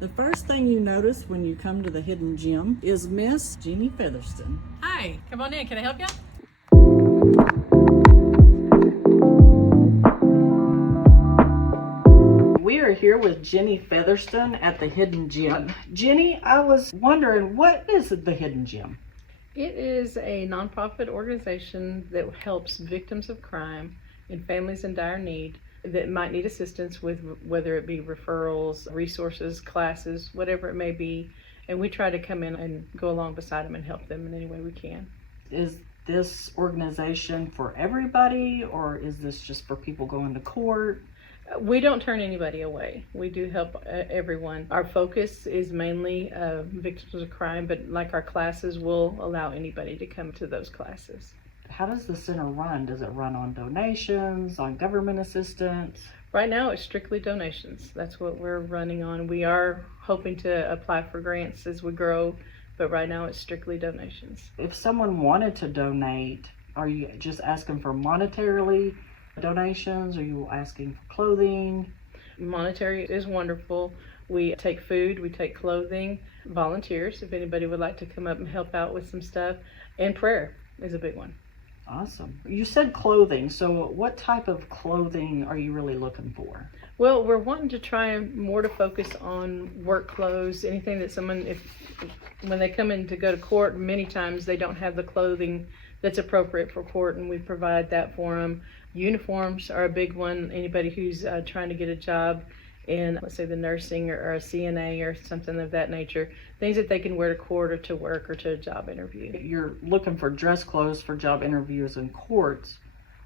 The first thing you notice when you come to the Hidden Gem is Miss Jeannie Featherston. Hi, come on in. Can I help you? We are here with Jenny Featherston at the Hidden Gem. Jenny, I was wondering, what is the Hidden Gem? It is a nonprofit organization that helps victims of crime and families in dire need that might need assistance with whether it be referrals, resources, classes, whatever it may be. And we try to come in and go along beside them and help them in any way we can. Is this organization for everybody, or is this just for people going to court? We don't turn anybody away. We do help everyone. Our focus is mainly victims of crime, but like our classes will allow anybody to come to those classes. How does the center run? Does it run on donations, on government assistance? Right now it's strictly donations. That's what we're running on. We are hoping to apply for grants as we grow, but right now it's strictly donations. If someone wanted to donate, are you just asking for monetarily donations? Are you asking for clothing? Monetary is wonderful. We take food, we take clothing, volunteers if anybody would like to come up and help out with some stuff, and prayer is a big one. Awesome. You said clothing, so what type of clothing are you really looking for? Well, we're wanting to try more to focus on work clothes, anything that someone, when they come in to go to court, many times they don't have the clothing that's appropriate for court, and we provide that for them. Uniforms are a big one. Anybody who's trying to get a job in, let's say, the nursing or a CNA or something of that nature, things that they can wear to court or to work or to a job interview. You're looking for dress clothes for job interviews in courts.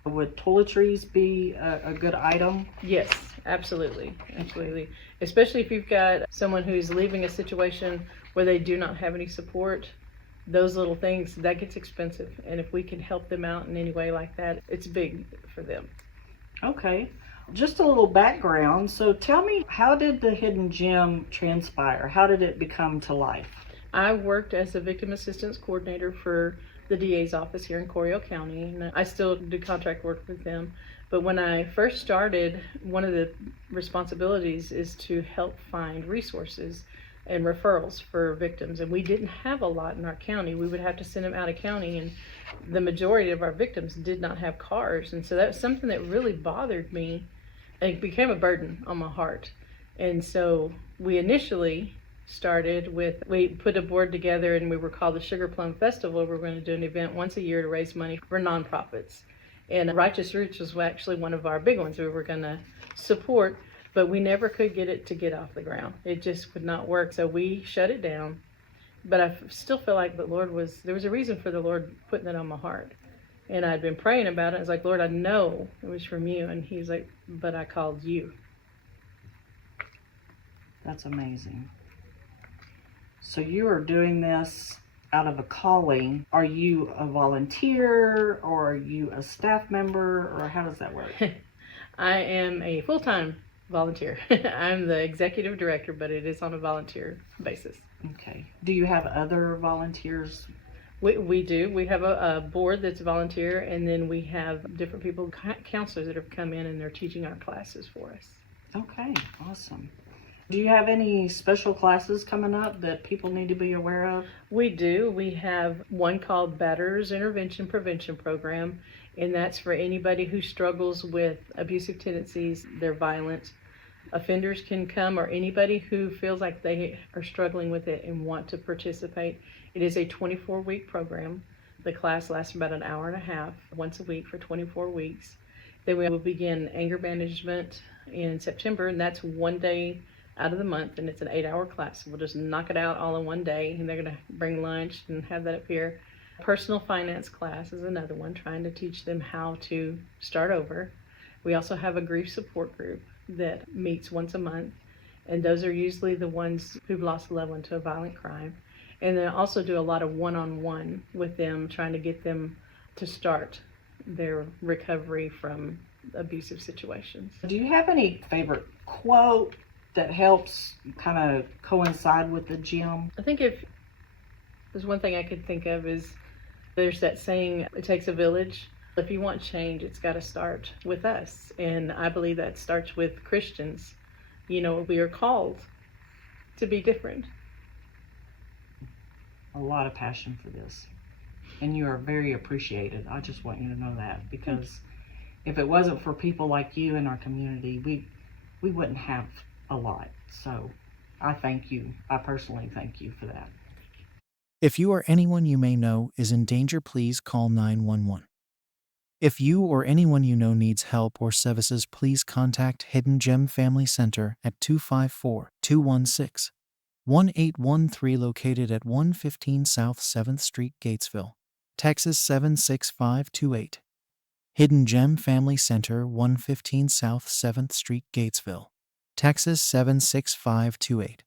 Would toiletries be a good item? Yes, absolutely, absolutely. Especially if you've got someone who's leaving a situation where they do not have any support. Those little things, that gets expensive, and if we can help them out in any way like that, it's big for them. Okay, just a little background. So tell me, how did the Hidden Gem transpire? How did it become to life? I worked as a victim assistance coordinator for the DA's office here in Coryell County, and I still do contract work with them. But when I first started, one of the responsibilities is to help find resources and referrals for victims, and we didn't have a lot in our county. We would have to send them out of county, and the majority of our victims did not have cars, and so that was something that really bothered me, and it became a burden on my heart. And so we initially started with, we put a board together, and we were called the Sugar Plum Festival. We were going to do an event once a year to raise money for nonprofits, and Righteous Roots was actually one of our big ones we were going to support, but we never could get it to get off the ground. It just would not work, so we shut it down. But I still feel like the Lord there was a reason for the Lord putting it on my heart. And I'd been praying about it. I was like, Lord, I know it was from you. And he's like, but I called you. That's amazing. So you are doing this out of a calling. Are you a volunteer, or are you a staff member, or how does that work? I am a full-time volunteer. I'm the executive director, but it is on a volunteer basis. Okay. Do you have other volunteers? We do. We have a board that's volunteer, and then we have different people, counselors that have come in, and they're teaching our classes for us. Okay, awesome. Do you have any special classes coming up that people need to be aware of? We do. We have one called Batterers Intervention Prevention Program, and that's for anybody who struggles with abusive tendencies, they're violent. Offenders can come, or anybody who feels like they are struggling with it and want to participate. It is a 24-week program. The class lasts about an hour and a half, once a week for 24 weeks. Then we will begin anger management in September, and that's one day out of the month, and it's an 8-hour class. We'll just knock it out all in one day, and they're going to bring lunch and have that up here. Personal finance class is another one, trying to teach them how to start over. We also have a grief support group that meets once a month, and those are usually the ones who've lost a loved one to a violent crime. And then also do a lot of one-on-one with them, trying to get them to start their recovery from abusive situations. Do you have any favorite quote that helps kind of coincide with the gym? I think if there's one thing I could think of is there's that saying, it takes a village. If you want change, it's got to start with us. And I believe that starts with Christians. You know, we are called to be different. A lot of passion for this. And you are very appreciated. I just want you to know that, because if it wasn't for people like you in our community, we wouldn't have a lot. So I thank you. I personally thank you for that. If you or anyone you may know is in danger, please call 911. If you or anyone you know needs help or services, please contact Hidden Gem Family Center at 254-216-1813, located at 115 South 7th Street, Gatesville, Texas 76528. Hidden Gem Family Center, 115 South 7th Street, Gatesville, Texas 76528.